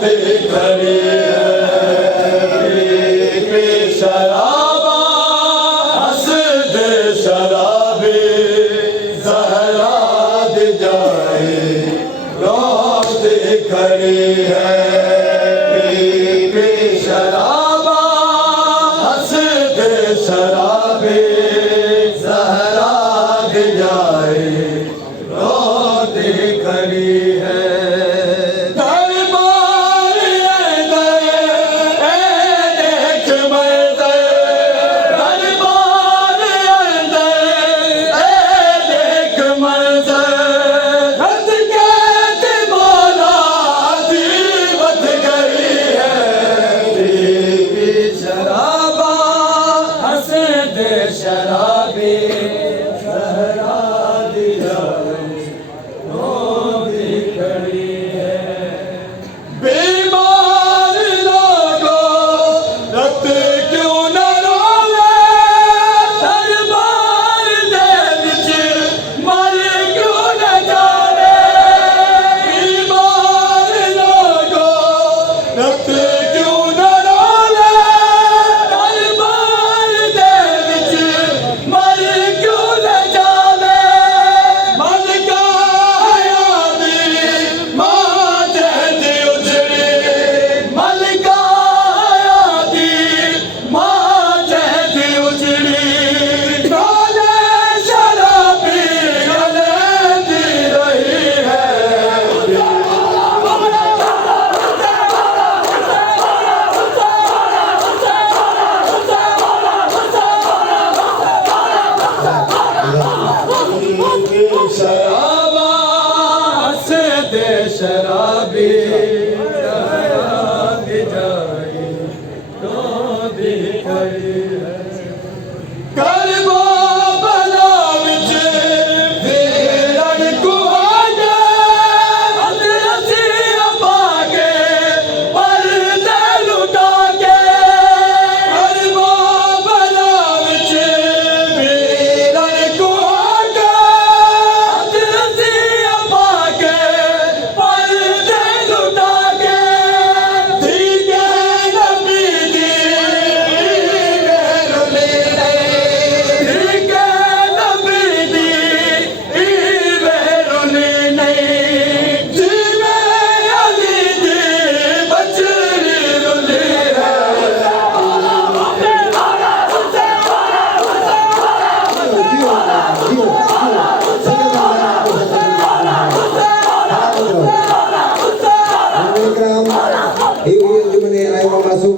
खड़ी है शराबा हंस दे शराबी जहरा दे जाए रोज खड़ी है शराबा हंस दे शराबी जहरा दे जाए रोज खड़ी है शराबी सहरा दिया रोदी खड़ी है बीमार लोगों रत क्यों न रोले दरबार दे विच मर क्यों न जावे बीमार लोगों रत क्यों न रोले दरबार दे विच मर क्यों न जावे मलका हयाती मां जहदी उजड़ी मलका हयाती मां जहदी उजड़ी काले शराबी गलेंदी रही है शराबा हंस दे शराबी जहरा दे जाए रोदी खड़ी है करबो बला विच वीरन कुआगे अदरसी अपागे पर्दे लुटा के करबो बला विच वीरन कुआगे अदरसी अपागे पर्दे लुटा के दीगे नबी दी वेरुली नहीं दीगे नबी दी वेरुली नहीं जीवे अली दी बचरी रुली है Ini yang dimana ayam masuk